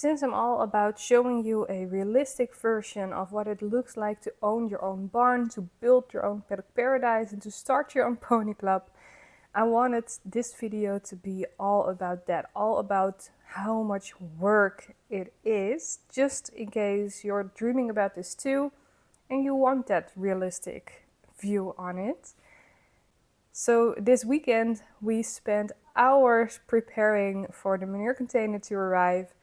Since I'm all about showing you a realistic version of what it looks like to own your own barn, to build your own paddock paradise, and to start your own pony club, I wanted this video to be all about that, all about how much work it is, just in case you're dreaming about this too and you want that realistic view on it. So this weekend we spent hours preparing for the manure container to arrive,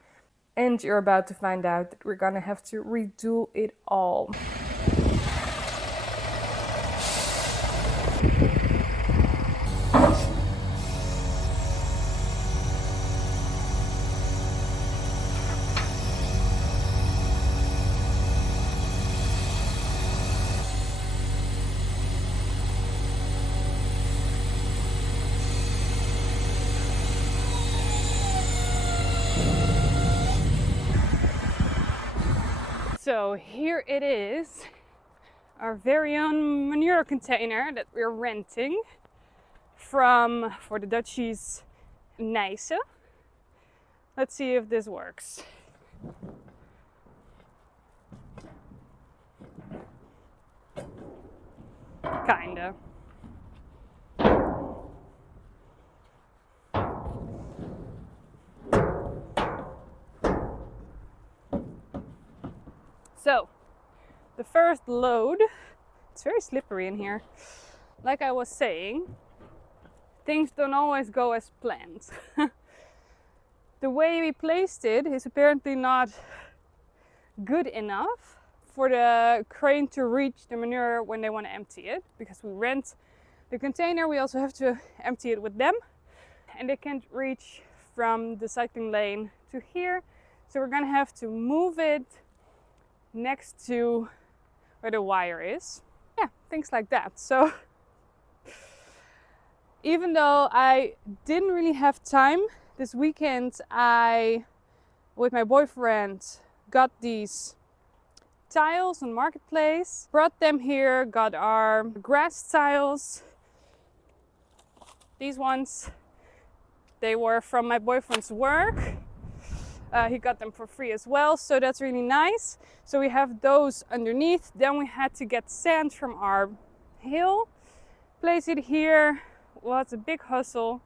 and you're about to find out that we're gonna have to redo it all. So here it is, our very own manure container that we're renting for the Dutchies Nijsse. Let's see if this works. Kinda. So, the first load, it's very slippery in here. Like I was saying, things don't always go as planned. The way we placed it is apparently not good enough for the crane to reach the manure when they want to empty it. Because we rent the container, we also have to empty it with them. And they can't reach from the cycling lane to here. So we're gonna have to move it next to where the wire is. Yeah, things like that. So even though I didn't really have time this weekend, I, with my boyfriend, got these tiles on Marketplace, brought them here, got our grass tiles. These ones, they were from my boyfriend's work. He got them for free as well, so that's really nice. So we have those underneath. Then we had to get sand from our hill, place it here. Well, it's a big hustle.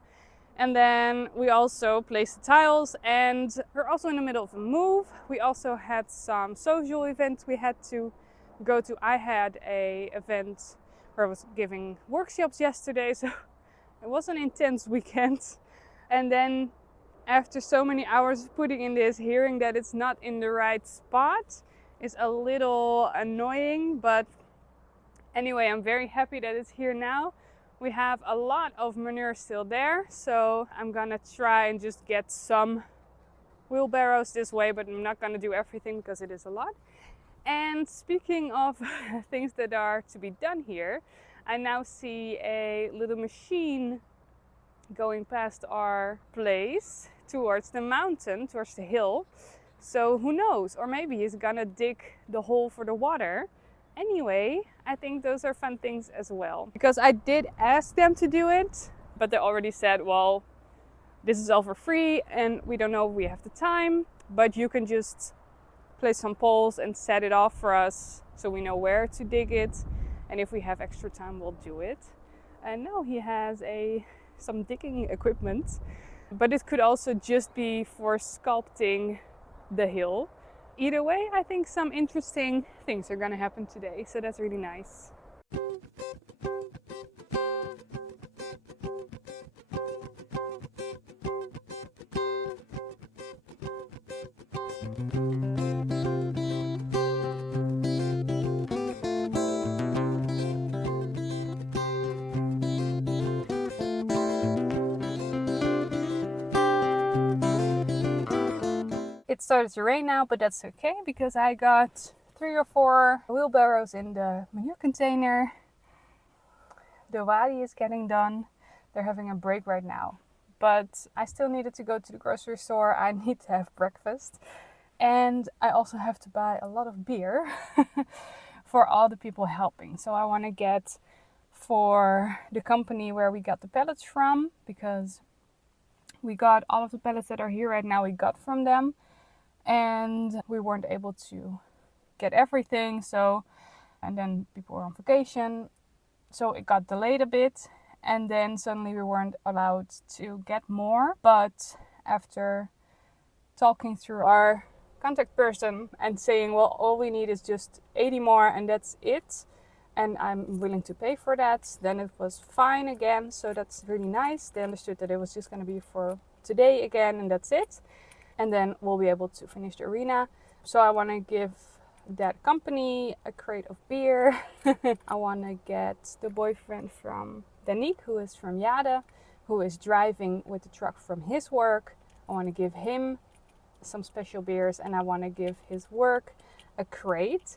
And then we also placed the tiles, and we're also in the middle of a move. We also had some social events we had to go to. I had a event where I was giving workshops yesterday, so it was an intense weekend. And then after so many hours of putting in this, hearing that it's not in the right spot is a little annoying. But anyway, I'm very happy that it's here now. We have a lot of manure still there, so I'm gonna try and just get some wheelbarrows this way, but I'm not gonna do everything because it is a lot. And speaking of things that are to be done here, I now see a little machine going past our place towards the mountain, towards the hill. So who knows, or maybe he's gonna dig the hole for the water. Anyway, I think those are fun things as well. Because I did ask them to do it, but they already said, well, this is all for free and we don't know if we have the time, but you can just place some poles and set it off for us so we know where to dig it. And if we have extra time, we'll do it. And now he has some digging equipment, but it could also just be for sculpting the hill. Either way, I think some interesting things are gonna happen today, so that's really nice. It started to rain now, but that's okay because I got 3 or 4 wheelbarrows in the manure container. The wadi is getting done. They're having a break right now. But I still needed to go to the grocery store. I need to have breakfast. And I also have to buy a lot of beer for all the people helping. So I want to get for the company where we got the pallets from, because we got all of the pallets that are here right now, we got from them. and we weren't able to get everything. So, and then people were on vacation, so it got delayed a bit, and then suddenly we weren't allowed to get more. But after talking through our contact person and saying, well, all we need is just 80 more and that's it, and I'm willing to pay for that, then it was fine again. So that's really nice. They understood that it was just going to be for today again, and that's it, and then we'll be able to finish the arena. So I want to give that company a crate of beer. I want to get the boyfriend from Danique, who is from Jade, who is driving with the truck from his work. I want to give him some special beers, and I want to give his work a crate.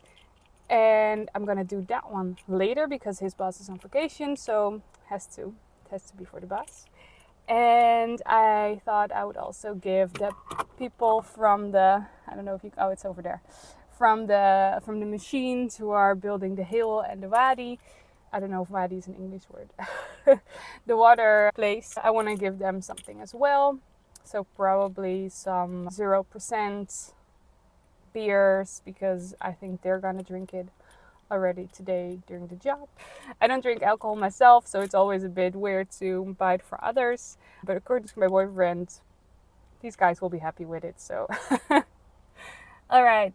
And I'm gonna do that one later because his boss is on vacation, so has to be for the boss. And I thought I would also give the people from the, I don't know if you, oh, it's over there, from the machines who are building the hill and the wadi. I don't know if wadi is an English word. The water place. I want to give them something as well. So probably some 0% beers, because I think they're gonna drink it already today during the job. I don't drink alcohol myself, so it's always a bit weird to buy it for others. But according to my boyfriend, these guys will be happy with it, so. Alright,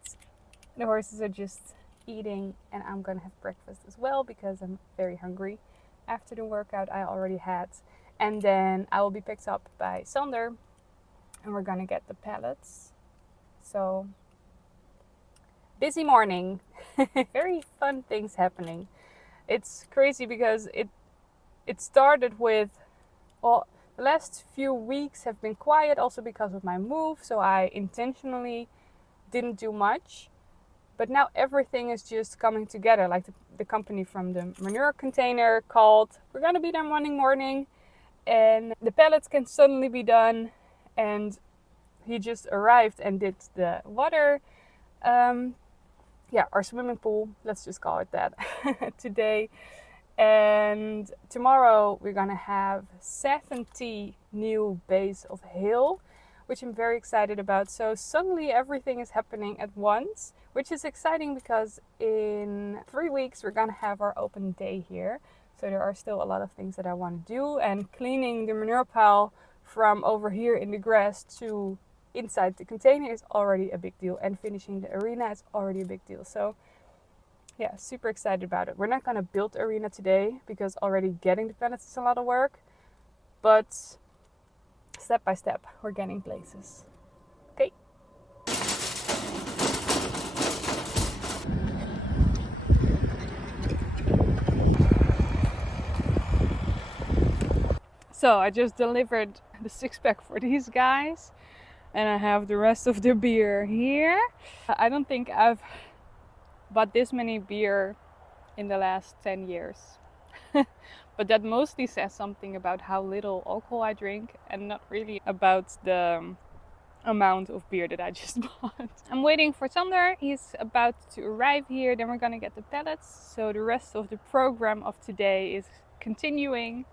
the horses are just eating, and I'm gonna have breakfast as well because I'm very hungry after the workout I already had. And then I will be picked up by Sander, and we're gonna get the pallets. So, busy morning. Very fun things happening. It's crazy because it started with, well, the last few weeks have been quiet also because of my move, so I intentionally didn't do much. But now everything is just coming together. Like the company from the manure container called, we're gonna be there Monday morning, and the pallets can suddenly be done. And he just arrived and did the water. Our swimming pool, let's just call it that, today. And tomorrow we're gonna have 70 new bays of hill, which I'm very excited about. So suddenly everything is happening at once, which is exciting because in 3 weeks we're gonna have our open day here. So there are still a lot of things that I want to do, and cleaning the manure pile from over here in the grass to inside the container is already a big deal, and finishing the arena is already a big deal. So yeah, super excited about it. We're not gonna build the arena today because already getting the pallets is a lot of work, but step by step we're getting places. Okay. So I just delivered the 6-pack for these guys, and I have the rest of the beer here. I don't think I've bought this many beer in the last 10 years. But that mostly says something about how little alcohol I drink, and not really about the amount of beer that I just bought. I'm waiting for Sander. He's about to arrive here. Then we're gonna get the pallets. So the rest of the program of today is continuing.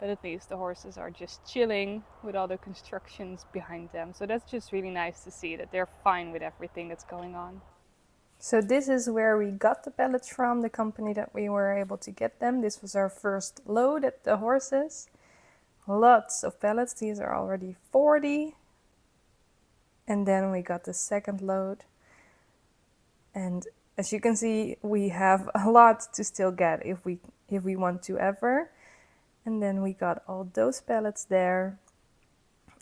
But at least the horses are just chilling with all the constructions behind them. So that's just really nice to see that they're fine with everything that's going on. So this is where we got the pallets from, the company that we were able to get them. This was our first load at the horses. Lots of pallets. These are already 40. And then we got the second load. And as you can see, we have a lot to still get if we want to ever. And then we got all those pallets there,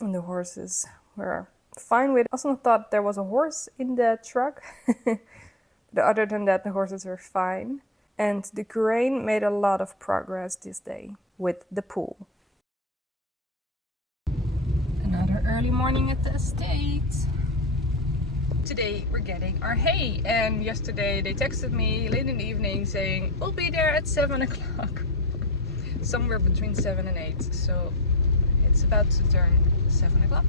and the horses were fine with it. I also thought there was a horse in the truck, but other than that, the horses were fine. And the crane made a lot of progress this day with the pool. Another early morning at the estate. Today we're getting our hay, and yesterday they texted me late in the evening saying we'll be there at 7 o'clock. Somewhere between 7 and 8, so it's about to turn 7 o'clock,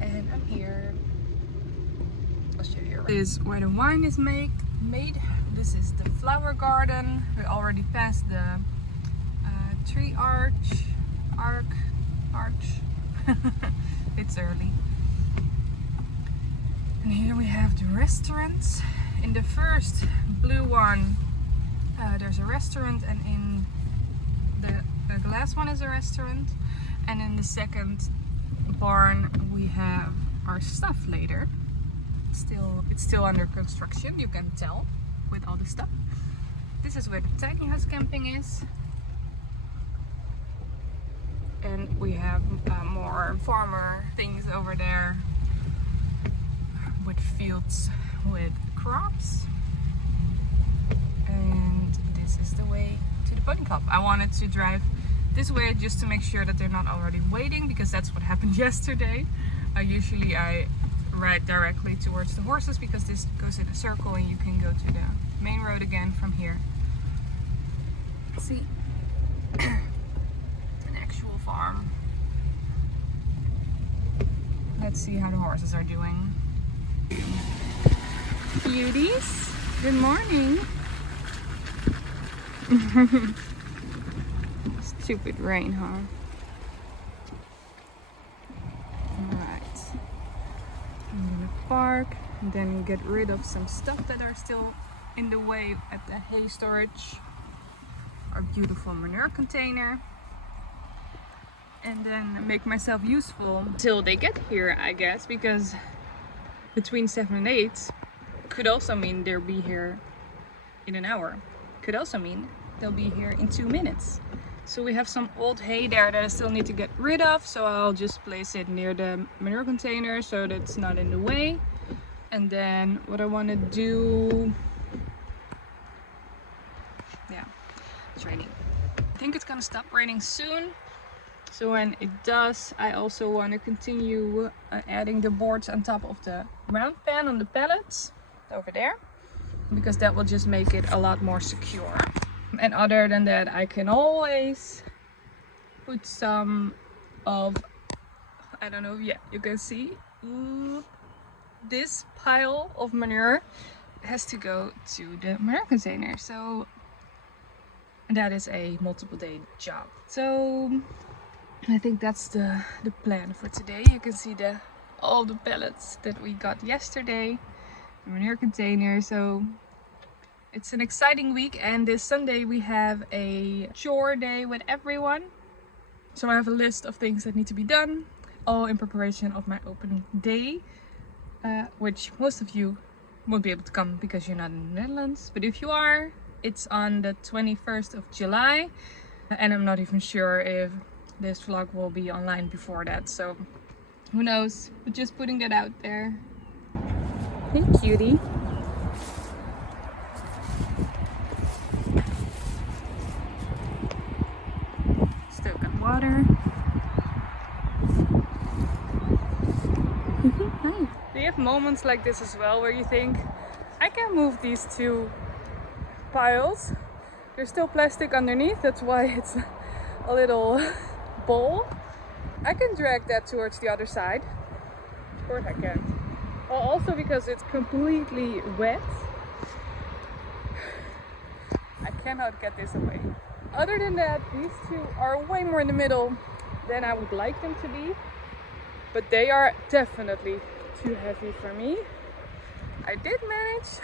and I'm here. I'll show you. This is where the wine is made. This is the flower garden. We already passed the tree arch. It's early. And here we have the restaurants. In the first blue one, there's a restaurant, and in the glass one is a restaurant. And in the second barn we have our stuff later. It's still under construction, you can tell with all the stuff. This is where the tiny house camping is. And we have more farmer things over there with fields with crops. And this is the way to the pony club. I wanted to drive this way just to make sure that they're not already waiting, because that's what happened yesterday. Usually I ride directly towards the horses because this goes in a circle and you can go to the main road again from here. See? An actual farm. Let's see how the horses are doing. Beauties, good morning. Stupid rain, huh? Alright. I'm gonna park and then get rid of some stuff that are still in the way at the hay storage. Our beautiful manure container. And then make myself useful till they get here, I guess, because between 7 and 8 could also mean they'll be here in an hour. Could also mean they'll be here in 2 minutes. So we have some old hay there that I still need to get rid of, so I'll just place it near the manure container so that it's not in the way. And then what I want to do, yeah, it's raining. I think it's gonna stop raining soon. So when it does, I also want to continue adding the boards on top of the round pan on the pallets over there, because that will just make it a lot more secure. And other than that, I can always put some of, I don't know, yeah, you can see, this pile of manure has to go to the manure container. So that is a multiple day job. So I think that's the plan for today. You can see all the pallets that we got yesterday, the manure container. So it's an exciting week, and this Sunday we have a chore day with everyone. So I have a list of things that need to be done, all in preparation of my opening day, which most of you won't be able to come because you're not in the Netherlands. But if you are, it's on the 21st of July, and I'm not even sure if this vlog will be online before that, so who knows, but just putting that out there. Hey cutie. Still got water. Hi. Do you have moments like this as well where you think, I can move these two piles? There's still plastic underneath, that's why it's a little ball. I can drag that towards the other side. Of course I can. Well, also because it's completely wet, I cannot get this away. Other than that, these two are way more in the middle than I would like them to be, but they are definitely too heavy for me. I did manage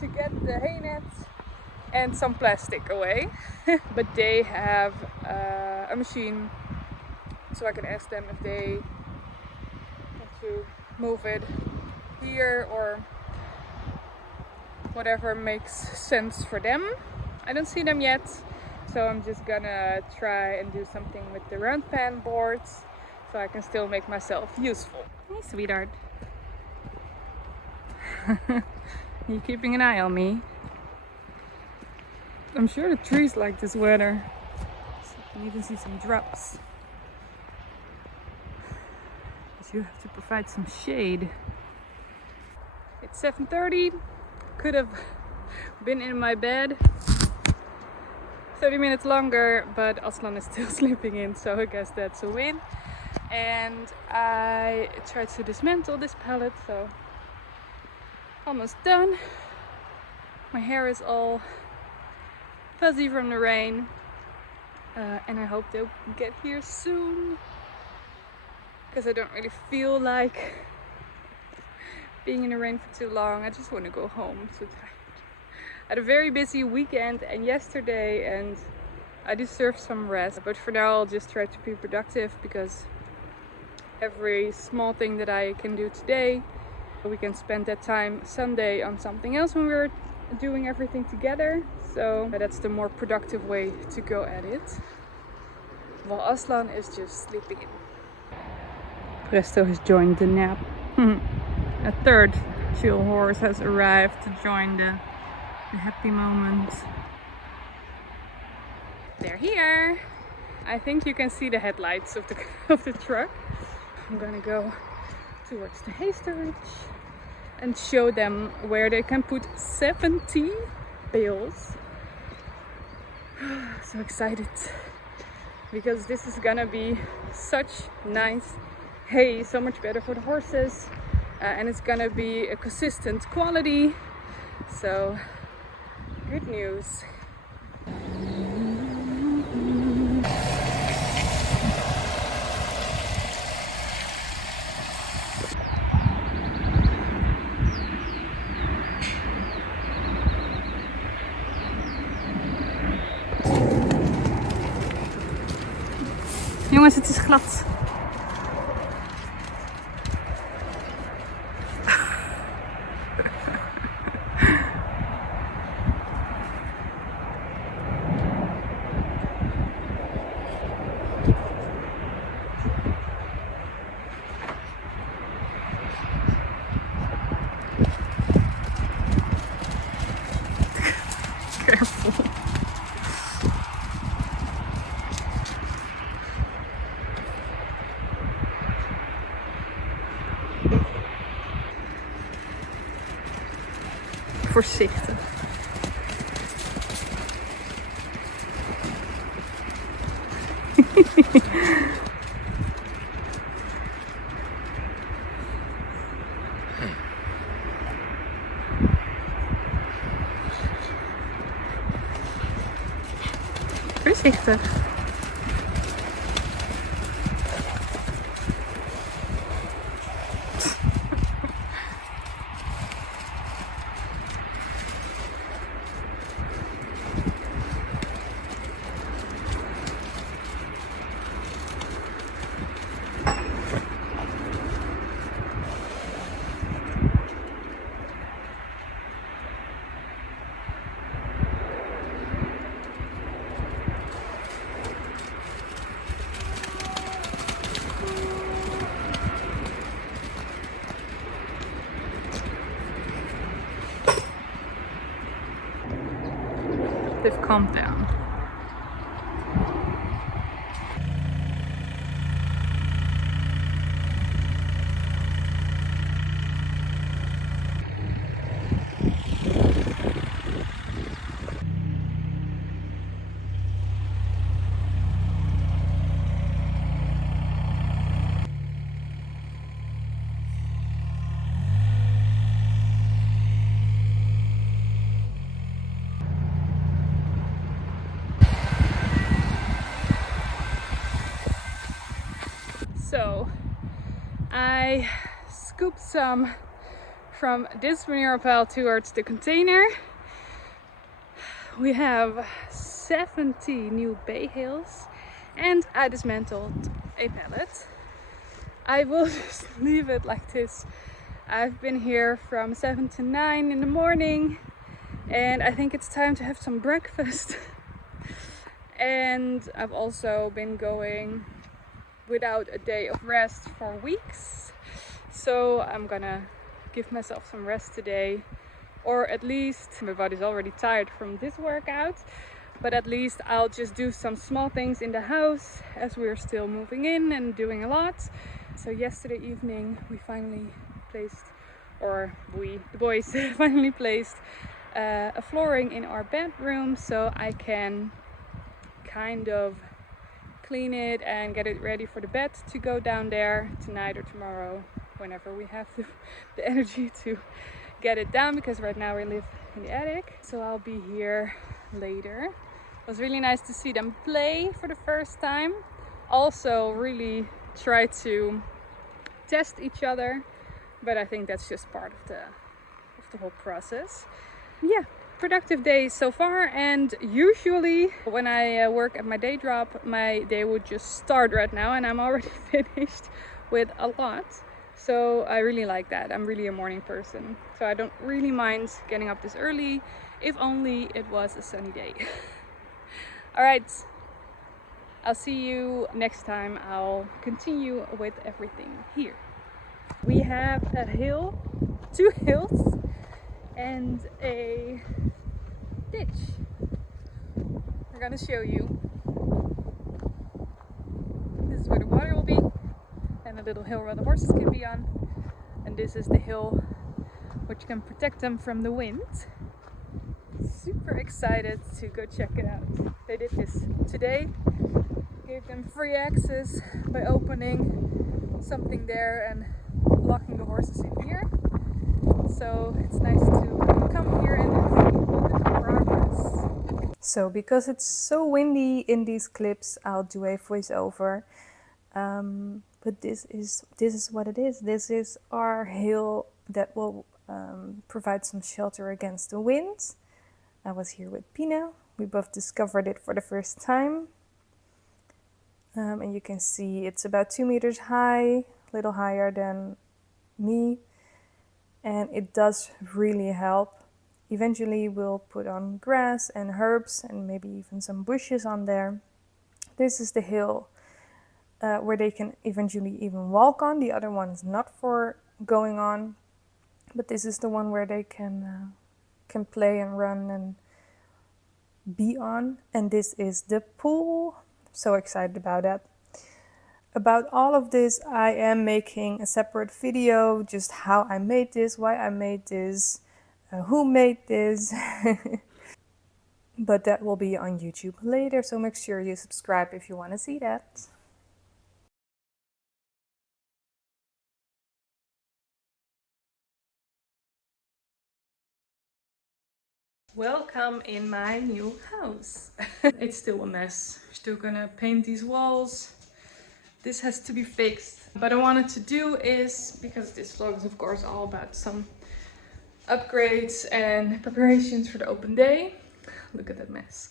to get the hay nets and some plastic away, but they have a machine, so I can ask them if they want to move it here or whatever makes sense for them. I don't see them yet, so I'm just gonna try and do something with the round pan boards so I can still make myself useful. Hey sweetheart. You keeping an eye on me? I'm sure the trees like this weather. So you can even see some drops. But you have to provide some shade. It's 7:30. Could have been in my bed 30 minutes longer, but Aslan is still sleeping in, so I guess that's a win. And I tried to dismantle this pallet, so almost done. My hair is all fuzzy from the rain, and I hope they'll get here soon, because I don't really feel like being in the rain for too long. I just want to go home. I'm so tired. I had a very busy weekend and yesterday, and I deserve some rest. But for now I'll just try to be productive, because every small thing that I can do today, we can spend that time Sunday on something else when we're doing everything together. So that's the more productive way to go at it. While Aslan is just sleeping in. Presto has joined the nap. A third chill horse has arrived to join the happy moment. They're here. I think you can see the headlights of the truck. I'm gonna go towards the hay storage and show them where they can put 70 bales. So excited, because this is gonna be such nice hay, so much better for the horses, and it's gonna be a consistent quality. So good news. Jongens, het is glad. Careful. Voorzichtig. Voorzichtig. They've calmed down. So I scooped some from this manure pile towards the container. We have 70 new bay bales, and I dismantled a pallet. I will just leave it like this. I've been here from 7 to 9 in the morning, and I think it's time to have some breakfast. And I've also been going without a day of rest for weeks, so I'm gonna give myself some rest today, or at least, my body's already tired from this workout, but at least I'll just do some small things in the house as we're still moving in and doing a lot. So yesterday evening we finally placed, or the boys finally placed a flooring in our bedroom, so I can kind of clean it and get it ready for the bed to go down there tonight or tomorrow, whenever we have the energy to get it down, because right now we live in the attic. So I'll be here later. It was really nice to see them play for the first time. Also really try to test each other. but I think that's just part of the whole process. Yeah, productive day so far, and usually when I work at my day job, my day would just start right now, and I'm already finished with a lot. So I really like that. I'm really a morning person, so I don't really mind getting up this early, if only it was a sunny day. All right, I'll see you next time. I'll continue with everything here. We have a hill, 2 hills, and a ditch. I'm gonna show you. This is where the water will be, and a little hill where the horses can be on. And this is the hill which can protect them from the wind. Super excited to go check it out. They did this today. Gave them free access by opening something there and locking the horses in here. So it's nice to come here and see all the progress. So because it's so windy in these clips, I'll do a voiceover. But this is what it is. This is our hill that will provide some shelter against the wind. I was here with Pina. We both discovered it for the first time. And you can see it's about 2 meters high, a little higher than me. And it does really help. Eventually we'll put on grass and herbs and maybe even some bushes on there. This is the hill where they can eventually even walk on. The other one is not for going on, but this is the one where they can play and run and be on. And this is the pool. So excited about that. About all of this, I am making a separate video, just how I made this, why I made this, who made this. But that will be on YouTube later, so make sure you subscribe if you want to see that. Welcome in my new house. It's still a mess. Still gonna paint these walls. This has to be fixed. What I wanted to do is, because this vlog is of course all about some upgrades and preparations for the open day. Look at that mess.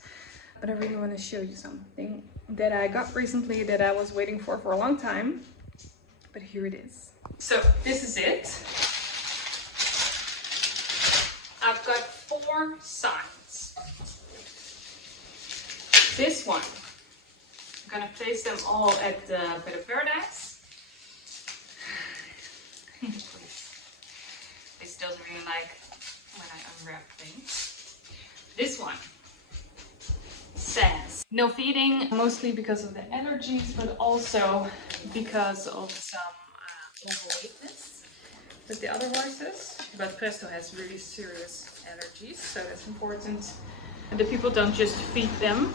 But I really want to show you something that I got recently that I was waiting for a long time. But here it is. So this is it. I've got 4 signs. This one, I'm gonna place them all at the bit of paradise. This doesn't really like when I unwrap things. This one says no feeding, mostly because of the allergies, but also because of some overweightness with the other horses. But Presto has really serious allergies, so that's important. The people don't just feed them,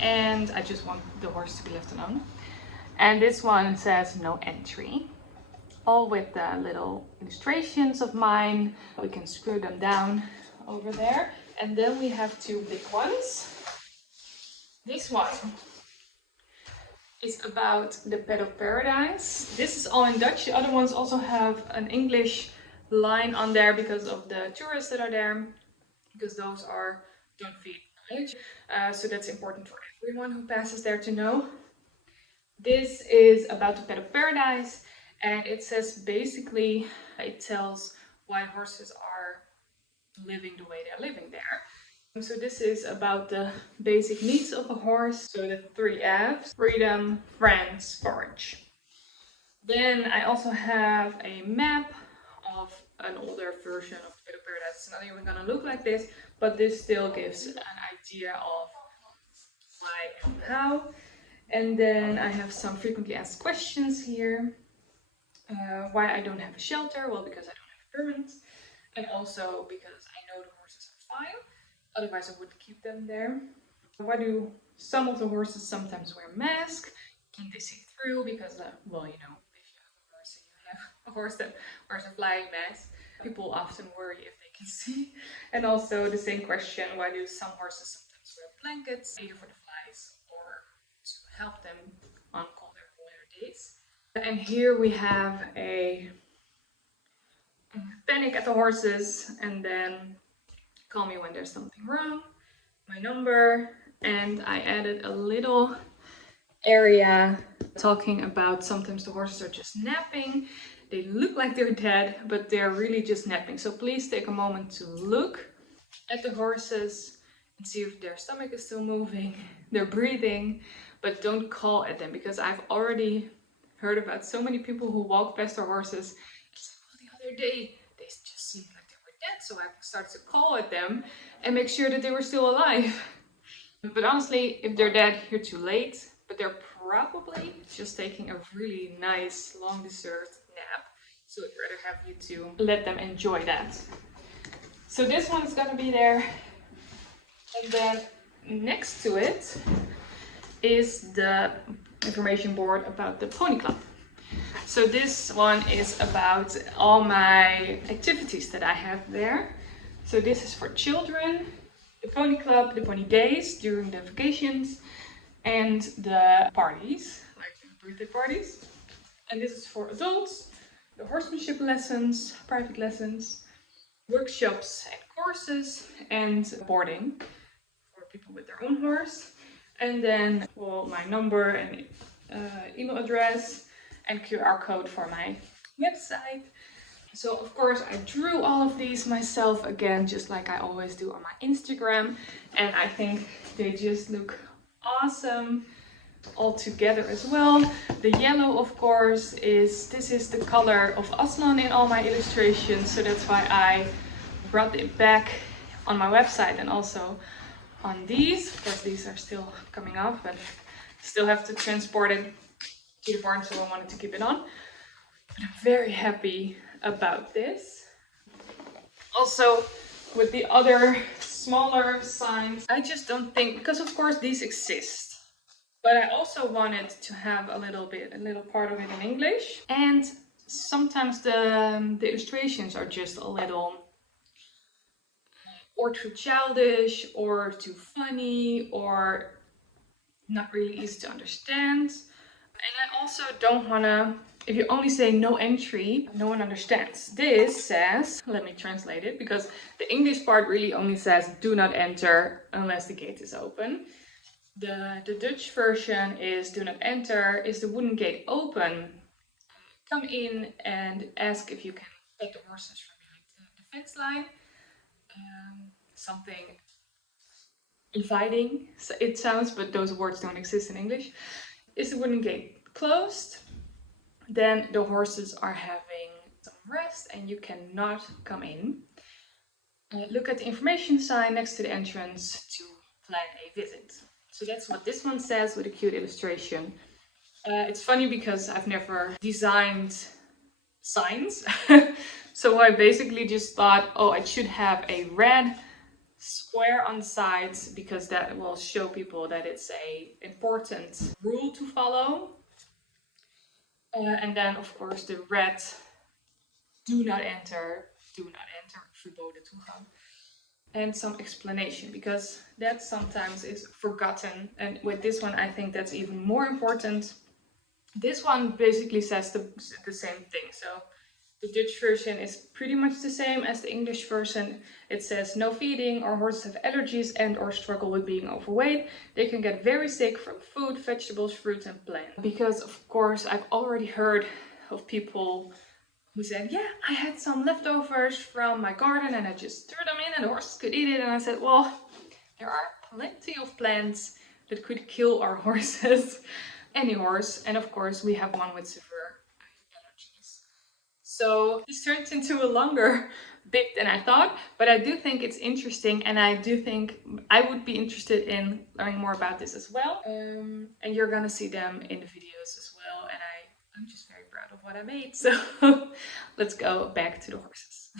and I just want the horse to be left alone. And this one says no entry. All with the little illustrations of mine. We can screw them down over there. And then we have 2 big ones. This one is about the pet of paradise. This is all in Dutch. The other ones also have an English line on there because of the tourists that are there. Because those are don't feed. So that's important for everyone who passes there to know. This is about the pet of paradise, and it says basically, it tells why horses are living the way they're living there. So this is about the basic needs of a horse. So the 3 F's: freedom, friends, forage. Then I also have a map of an older version of the pet of paradise. It's not even gonna look like this, but this still gives an idea of why and how. And then I have some frequently asked questions here. Why I don't have a shelter? Well, because I don't have a permit. And also because I know the horses are fine. Otherwise I would keep them there. Why do some of the horses sometimes wear masks? Can they see through? Because, well, you know, if you have a horse and you have a horse that wears a flying mask, people often worry if they can see. And also the same question, why do some horses sometimes wear blankets, either for the flies or to help them on colder winter days? And here we have a panic at the horses, and then call me when there's something wrong. My number, and I added a little area talking about sometimes the horses are just napping. They look like they're dead, but they're really just napping. So please take a moment to look at the horses and see if their stomach is still moving, they're breathing, but don't call at them, because I've already heard about so many people who walk past their horses. It's like, well, the other day they just seemed like they were dead, so I started to call at them and make sure that they were still alive. But honestly, if they're dead, you're too late. But they're probably just taking a really nice, long-deserved nap. So I'd rather have you to let them enjoy that. So this one is gonna be there. And then next to it is the information board about the pony club. So this one is about all my activities that I have there. So this is for children, the pony club, the pony days during the vacations, and the parties, like the birthday parties. And this is for adults, the horsemanship lessons, private lessons, workshops and courses, and boarding for people with their own horse. And then, well, my number and email address and QR code for my website. So of course I drew all of these myself again, just like I always do on my Instagram. And I think they just look awesome all together as well. The yellow, of course, this is the color of Aslan in all my illustrations. So that's why I brought it back on my website and also on these. Of course, these are still coming off, but still have to transport it to the barn, so I wanted to keep it on. But I'm very happy about this. Also, with the other smaller signs, I just don't think, because of course these exist, but I also wanted to have a little part of it in English. And sometimes the illustrations are just a little or too childish or too funny or not really easy to understand. And I also don't want to, if you only say no entry, no one understands. This says, let me translate it, because the English part really only says do not enter unless the gate is open. The Dutch version is do not enter. Is the wooden gate open? Come in and ask if you can take the horses from behind the fence line. Something inviting, it sounds, but those words don't exist in English. Is the wooden gate closed? Then the horses are having some rest and you cannot come in. Look at the information sign next to the entrance to plan a visit. So that's what this one says with a cute illustration. It's funny because I've never designed signs. So I basically just thought, oh, I should have a red square on the sides because that will show people that it's a important rule to follow. And then of course the red do not enter, verboden toegang. And some explanation, because that sometimes is forgotten. And with this one, I think that's even more important. This one basically says the same thing. So the Dutch version is pretty much the same as the English version. It says no feeding, or horses have allergies and or struggle with being overweight. They can get very sick from food, vegetables, fruits and plants. Because of course I've already heard of people who said, yeah, I had some leftovers from my garden and I just threw them in and the horses could eat it. And I said, well, there are plenty of plants that could kill our horses, any horse. And of course we have one with severe allergies. So this turns into a longer bit than I thought, but I do think it's interesting and I do think I would be interested in learning more about this as well. And you're gonna see them in the videos as well. And I'm just very proud of what I made. So let's go back to the horses.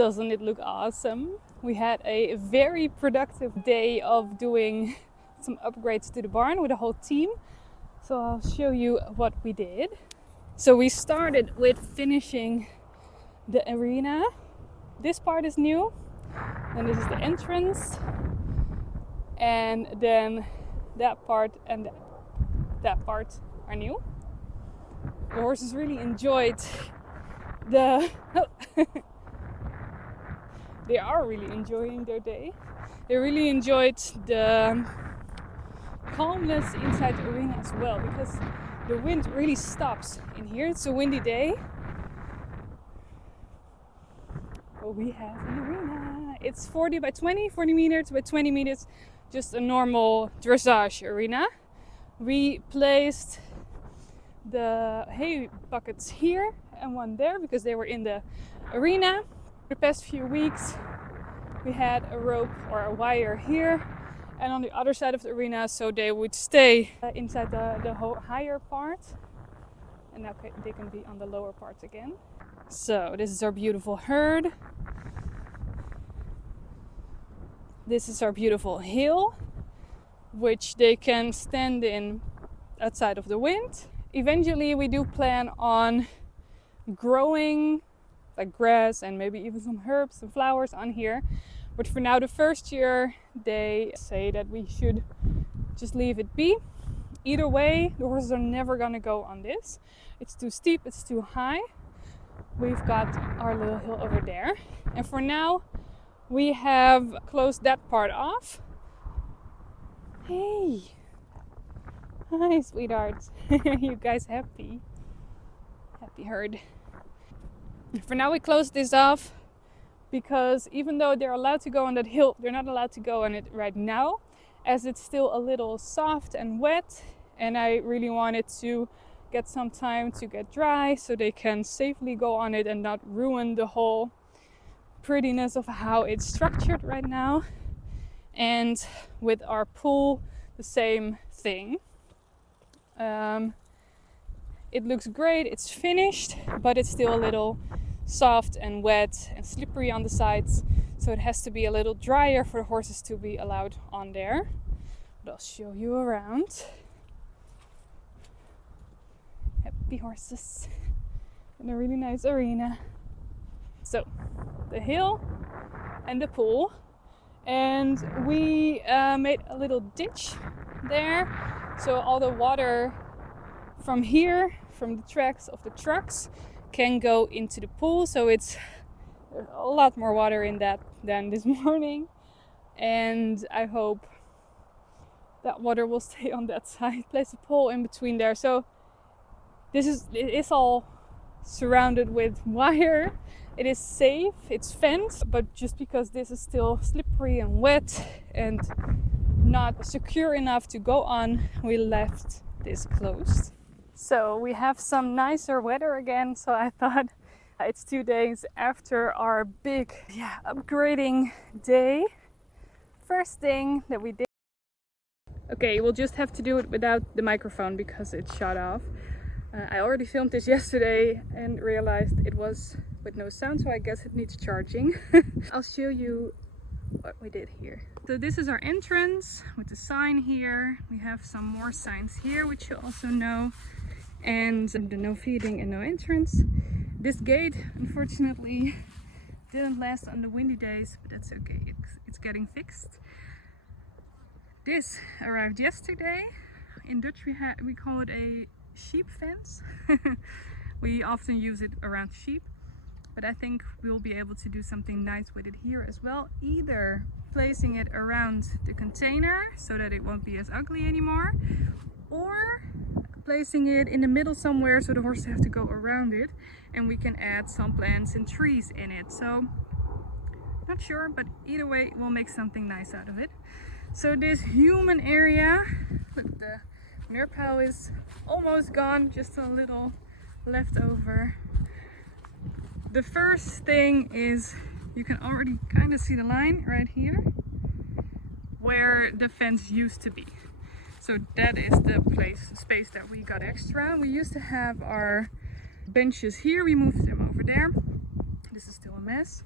Doesn't it look awesome? We had a very productive day of doing some upgrades to the barn with the whole team. So I'll show you what we did. So we started with finishing the arena. This part is new. And this is the entrance. And then that part and that part are new. The horses really enjoyed the... They are really enjoying their day. They really enjoyed the calmness inside the arena as well, because the wind really stops in here. It's a windy day. But we have an arena. It's 40 meters by 20 meters. Just a normal dressage arena. We placed the hay buckets here and one there because they were in the arena. The past few weeks we had a rope or a wire here and on the other side of the arena, so they would stay inside the higher part, and now they can be on the lower part again. So this is our beautiful herd. This is our beautiful hill, which they can stand in outside of the wind. Eventually we do plan on growing like grass and maybe even some herbs and flowers on here. But for now, the first year, they say that we should just leave it be. Either way, the horses are never gonna go on this. It's too steep, it's too high. We've got our little hill over there. And for now, we have closed that part off. Hey! Hi, sweethearts. You guys happy? Happy herd. For now we close this off because even though they're allowed to go on that hill, they're not allowed to go on it right now as it's still a little soft and wet, and I really wanted to get some time to get dry so they can safely go on it and not ruin the whole prettiness of how it's structured right now. And with our pool, the same thing. It looks great, it's finished, but it's still a little soft and wet and slippery on the sides, so it has to be a little drier for the horses to be allowed on there. But I'll show you around. Happy horses in a really nice arena. So the hill and the pool, and we made a little ditch there, so all the water from here, from the tracks of the trucks, can go into the pool. So there's a lot more water in that than this morning, and I hope that water will stay on that side. Place a pole in between there. So it is all surrounded with wire. It is safe, it's fenced, but just because this is still slippery and wet and not secure enough to go on, we left this closed. So we have some nicer weather again, so I thought it's 2 days after our big upgrading day. First thing that we did. Okay, we'll just have to do it without the microphone because it shut off. I already filmed this yesterday and realized it was with no sound, so I guess it needs charging. I'll show you what we did here. So this is our entrance with the sign here. We have some more signs here, which you also know, and the no feeding and no entrance. This gate unfortunately didn't last on the windy days, but that's okay, it's getting fixed. This arrived yesterday. In Dutch we call it a sheep fence. We often use it around sheep, but I think we'll be able to do something nice with it here as well. Either placing it around the container so that it won't be as ugly anymore, or placing it in the middle somewhere so the horses have to go around it and we can add some plants and trees in it. So not sure, but either way we'll make something nice out of it. So this human area, look, the manure pile is almost gone, just a little left over. The first thing is, you can already kind of see the line right here where the fence used to be. So that is the space that we got extra. We used to have our benches here, we moved them over there. This is still a mess.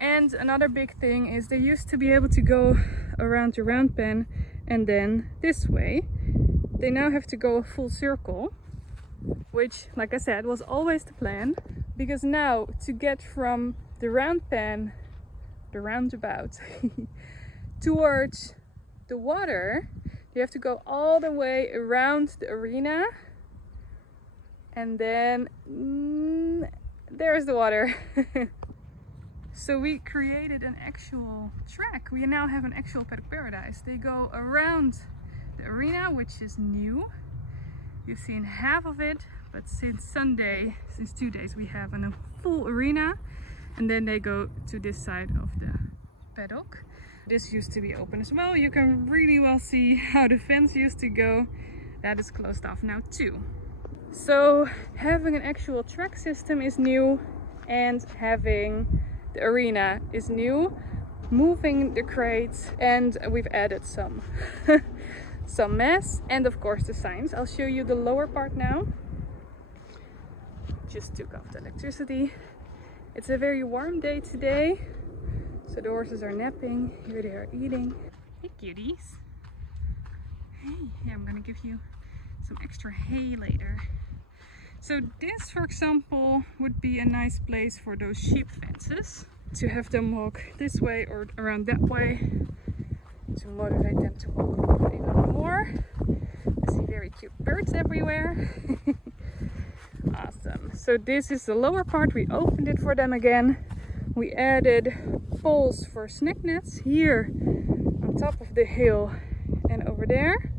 And another big thing is they used to be able to go around the round pen and then this way. They now have to go a full circle, which, like I said, was always the plan. Because now to get from the round pen, the roundabout, towards the water, you have to go all the way around the arena. And then there's the water. So we created an actual track. We now have an actual paddock paradise. They go around the arena, which is new. You've seen half of it, but since Sunday, since 2 days, we have a full arena. And then they go to this side of the paddock. This used to be open as well. You can really well see how the fence used to go. That is closed off now too. So having an actual track system is new, and having the arena is new. Moving the crates, and we've added some some mess, and of course the signs. I'll show you the lower part now. Just took off the electricity. It's a very warm day today, so the horses are napping. Here they are eating. Hey cuties. Hey, yeah, I'm gonna give you some extra hay later. So this, for example, would be a nice place for those sheep fences, to have them walk this way or around that way, to motivate them to walk even more. I see very cute birds everywhere. Awesome. So this is the lower part. We opened it for them again. We added poles for snack nets here on top of the hill and over there.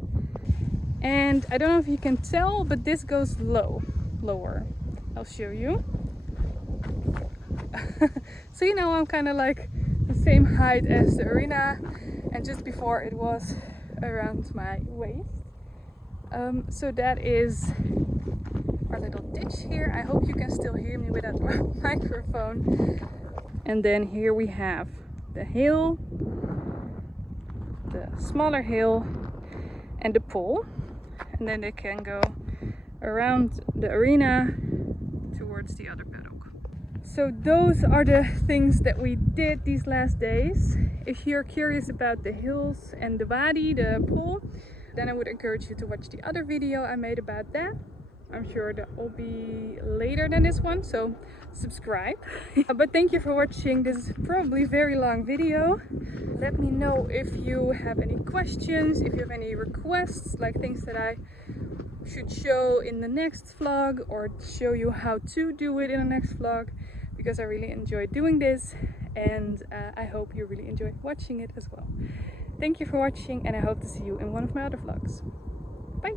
And I don't know if you can tell, but this goes lower. I'll show you. So you know, I'm kind of like the same height as the arena, and just before it was around my waist. So that is our little ditch here. I hope you can still hear me without my microphone. And then here we have the hill, the smaller hill, and the pole. And then they can go around the arena towards the other paddock. So those are the things that we did these last days. If you're curious about the hills and the wadi, the pool, then I would encourage you to watch the other video I made about that. I'm sure that will be later than this one, so subscribe. But thank you for watching. This is probably a very long video. Let me know if you have any questions, if you have any requests, like things that I should show in the next vlog, or show you how to do it in the next vlog, because I really enjoy doing this, and I hope you really enjoy watching it as well. Thank you for watching, and I hope to see you in one of my other vlogs. Bye!